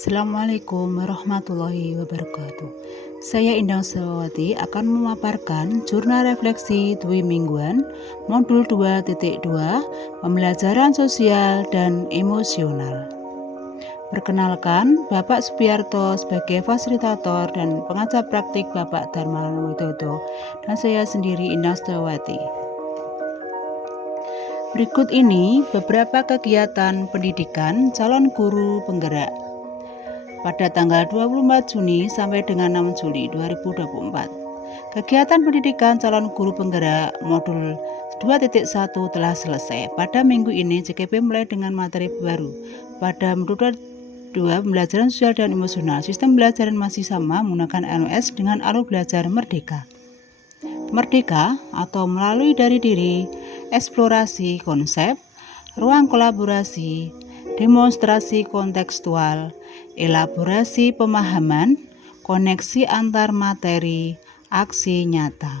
Assalamualaikum warahmatullahi wabarakatuh. Saya Indah Sawati akan memaparkan jurnal refleksi Dwi Mingguan Modul 2.2 Pembelajaran Sosial dan Emosional. Perkenalkan, Bapak Supiarto sebagai fasilitator dan pengajar praktik Bapak Dharma Widodo dan saya sendiri Indah Sawati. Berikut ini beberapa kegiatan pendidikan calon guru penggerak pada tanggal 24 Juni sampai dengan 6 Juli 2024. Kegiatan pendidikan calon guru penggerak modul 2.1 telah selesai. Pada minggu ini CKP mulai dengan materi baru. Pada modul 2 pembelajaran sosial dan emosional, sistem pembelajaran masih sama menggunakan LMS dengan alur belajar merdeka. Merdeka atau melalui dari diri, eksplorasi konsep, ruang kolaborasi, demonstrasi kontekstual, elaborasi pemahaman, koneksi antar materi, aksi nyata.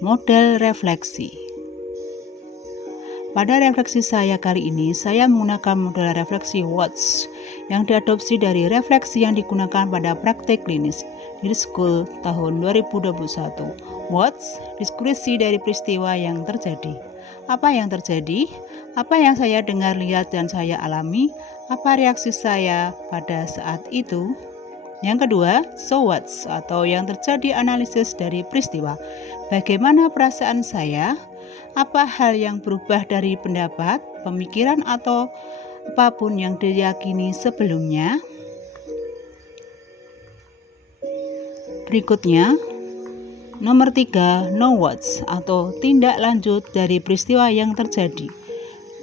Model refleksi. Pada refleksi saya kali ini, saya menggunakan model refleksi WATS yang diadopsi dari refleksi yang digunakan pada praktek klinis di School tahun 2021. WATS, diskusi dari peristiwa yang terjadi. Apa yang terjadi? Apa yang saya dengar, lihat, dan saya alami? Apa reaksi saya pada saat itu? Yang kedua, so what's atau yang terjadi analisis dari peristiwa. Bagaimana perasaan saya? Apa hal yang berubah dari pendapat, pemikiran, atau apapun yang diyakini sebelumnya? Berikutnya, nomor 3, no what's atau tindak lanjut dari peristiwa yang terjadi.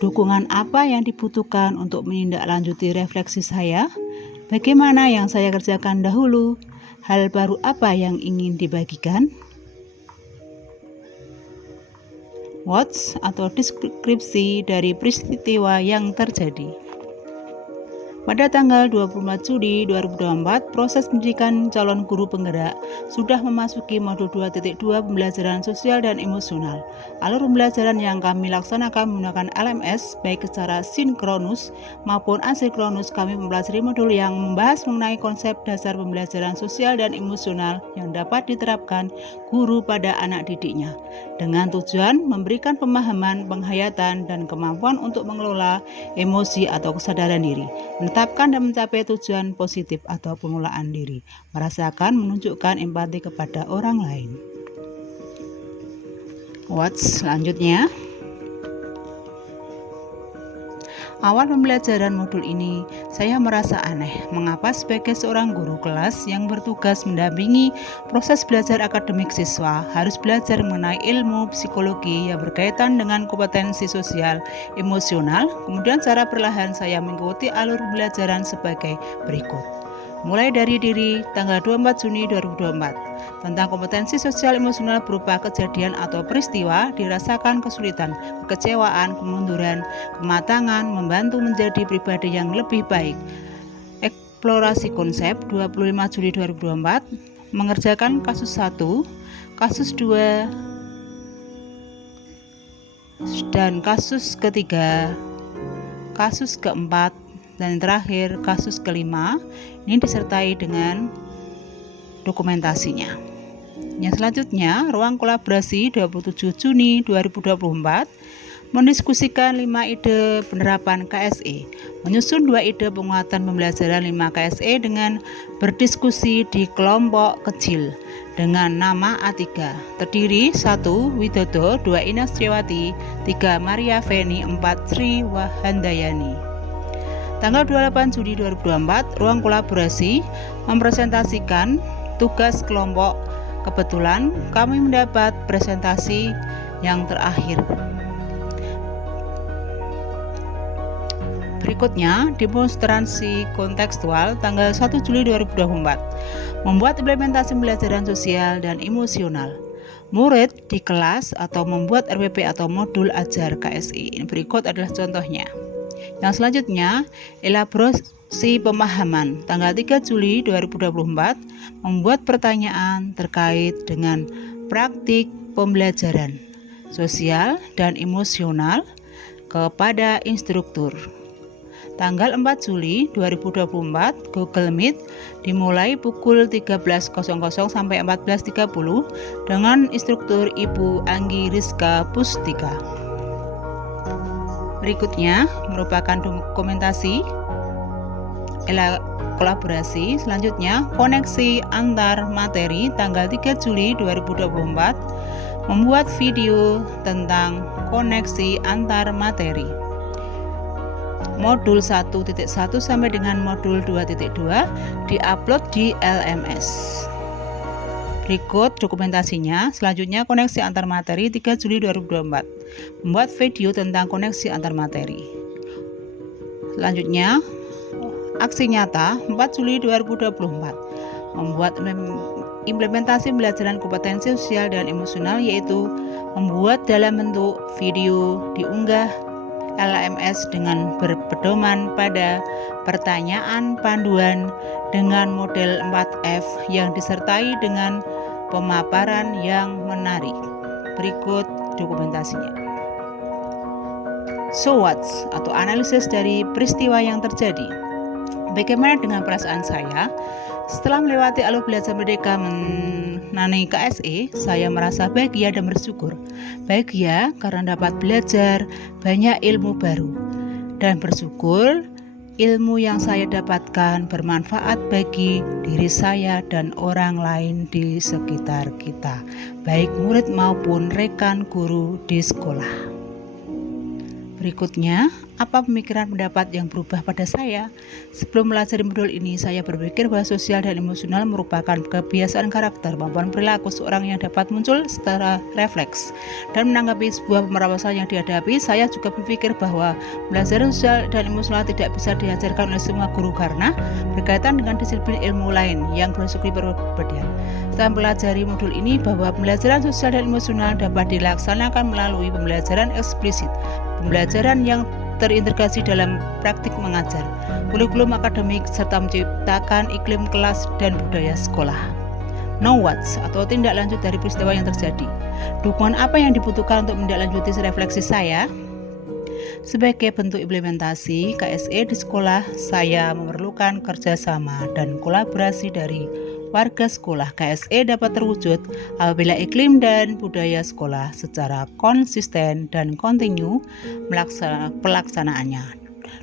Dukungan apa yang dibutuhkan untuk menindaklanjuti refleksi saya? Bagaimana yang saya kerjakan dahulu? Hal baru apa yang ingin dibagikan? What's atau deskripsi dari peristiwa yang terjadi. Pada tanggal 24 Juli 2024, proses pendidikan calon guru penggerak sudah memasuki modul 2.2 pembelajaran sosial dan emosional. Alur pembelajaran yang kami laksanakan menggunakan LMS, baik secara sinkronus maupun asinkronus. Kami mempelajari modul yang membahas mengenai konsep dasar pembelajaran sosial dan emosional yang dapat diterapkan guru pada anak didiknya, dengan tujuan memberikan pemahaman, penghayatan, dan kemampuan untuk mengelola emosi atau kesadaran diri, menetapkan dan mencapai tujuan positif atau pengelolaan diri, merasakan, menunjukkan empati kepada orang lain. What's selanjutnya? Awal pembelajaran modul ini, saya merasa aneh mengapa sebagai seorang guru kelas yang bertugas mendampingi proses belajar akademik siswa harus belajar mengenai ilmu psikologi yang berkaitan dengan kompetensi sosial, emosional. Kemudian secara perlahan saya mengikuti alur pembelajaran sebagai berikut. Mulai dari diri tanggal 24 Juni 2024 tentang kompetensi sosial emosional berupa kejadian atau peristiwa dirasakan kesulitan, kekecewaan, kemunduran, kematangan, membantu menjadi pribadi yang lebih baik. Eksplorasi konsep 25 Juli 2024 mengerjakan kasus 1, kasus 2, dan kasus ketiga, kasus keempat, dan terakhir kasus kelima. Ini disertai dengan dokumentasinya. Yang selanjutnya, ruang kolaborasi 27 Juni 2024 mendiskusikan 5 ide penerapan KSE, menyusun 2 ide penguatan pembelajaran 5 KSE dengan berdiskusi di kelompok kecil dengan nama A3, terdiri 1 Widodo, 2 Ina Sriwati, 3 Maria Feni, 4 Sri Wahandayani. Tanggal 28 Juli 2024, ruang kolaborasi mempresentasikan tugas kelompok. Kebetulan kami mendapat presentasi yang terakhir. Berikutnya, demonstrasi kontekstual tanggal 1 Juli 2024. Membuat implementasi pembelajaran sosial dan emosional. Murid di kelas atau membuat RPP atau modul ajar KSI. Berikut adalah contohnya. Yang selanjutnya, elaborasi pemahaman tanggal 3 Juli 2024 membuat pertanyaan terkait dengan praktik pembelajaran sosial dan emosional kepada instruktur. tanggal 4 Juli 2024, Google Meet dimulai pukul 13.00 sampai 14.30 dengan instruktur Ibu Anggi Rizka Pustika. Berikutnya merupakan dokumentasi kolaborasi. Selanjutnya, koneksi antar materi tanggal 3 Juli 2024, membuat video tentang koneksi antar materi. Modul 1.1 sampai dengan modul 2.2 diupload di LMS. Berikut dokumentasinya. Selanjutnya, koneksi antar materi 3 Juli 2024, membuat video tentang koneksi antar materi. Selanjutnya, aksi nyata 4 Juli 2024, membuat implementasi pembelajaran kompetensi sosial dan emosional, yaitu membuat dalam bentuk video diunggah LMS dengan berpedoman pada pertanyaan panduan dengan model 4F yang disertai dengan pemaparan yang menarik. Berikut dokumentasinya. So what's atau analisis dari peristiwa yang terjadi. Bagaimana dengan perasaan saya? Setelah melewati alur belajar merdeka mengenai KSE, saya merasa bahagia dan bersyukur. Bahagia karena dapat belajar banyak ilmu baru, dan bersyukur ilmu yang saya dapatkan bermanfaat bagi diri saya dan orang lain di sekitar kita, baik murid maupun rekan guru di sekolah. Berikutnya, apa pemikiran pendapat yang berubah pada saya? Sebelum belajar modul ini, saya berpikir bahwa sosial dan emosional merupakan kebiasaan karakter maupun perilaku seorang yang dapat muncul secara refleks. Dan menanggapi sebuah pemerawasan yang dihadapi, saya juga berpikir bahwa belajar sosial dan emosional tidak bisa diajarkan oleh semua guru karena berkaitan dengan disiplin ilmu lain yang bersifat berbeda. Saya mempelajari modul ini bahwa pembelajaran sosial dan emosional dapat dilaksanakan melalui pembelajaran eksplisit, pembelajaran yang terintegrasi dalam praktik mengajar, kurikulum akademik, serta menciptakan iklim kelas dan budaya sekolah. Now what's atau tindak lanjut dari peristiwa yang terjadi. Dukungan apa yang dibutuhkan untuk menindaklanjuti refleksi saya? Sebagai bentuk implementasi KSE di sekolah, saya memerlukan kerjasama dan kolaborasi dari warga sekolah. KSE dapat terwujud apabila iklim dan budaya sekolah secara konsisten dan kontinu pelaksanaannya.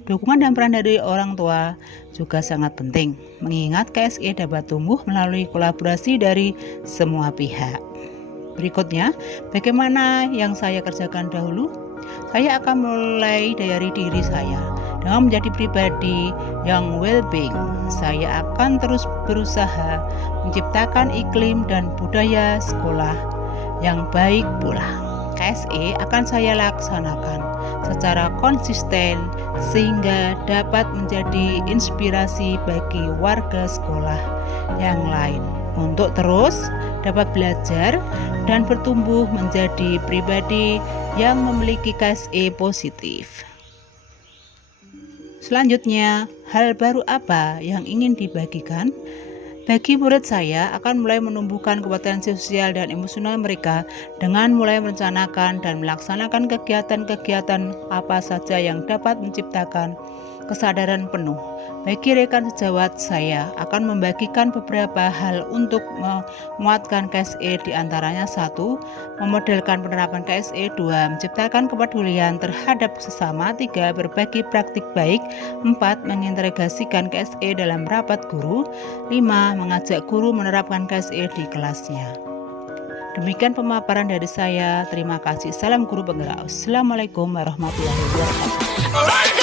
Dukungan dan peran dari orang tua juga sangat penting, mengingat KSE dapat tumbuh melalui kolaborasi dari semua pihak. Berikutnya, bagaimana yang saya kerjakan dahulu? Saya akan mulai dari diri saya. Dengan menjadi pribadi yang well-being, saya akan terus berusaha menciptakan iklim dan budaya sekolah yang baik pula. KSE akan saya laksanakan secara konsisten sehingga dapat menjadi inspirasi bagi warga sekolah yang lain untuk terus dapat belajar dan bertumbuh menjadi pribadi yang memiliki KSE positif. Selanjutnya, hal baru apa yang ingin dibagikan? Bagi murid saya akan mulai menumbuhkan kompetensi sosial dan emosional mereka dengan mulai merencanakan dan melaksanakan kegiatan-kegiatan apa saja yang dapat menciptakan kesadaran penuh. Bagi rekan sejawat, saya akan membagikan beberapa hal untuk menguatkan KSE, di antaranya 1. Memodelkan penerapan KSE, 2. Menciptakan kepedulian terhadap sesama, 3. Berbagi praktik baik, 4. Mengintegrasikan KSE dalam rapat guru, 5. Mengajak guru menerapkan KSE di kelasnya. Demikian pemaparan dari saya. Terima kasih. Salam guru penggerak. Assalamualaikum warahmatullahi wabarakatuh.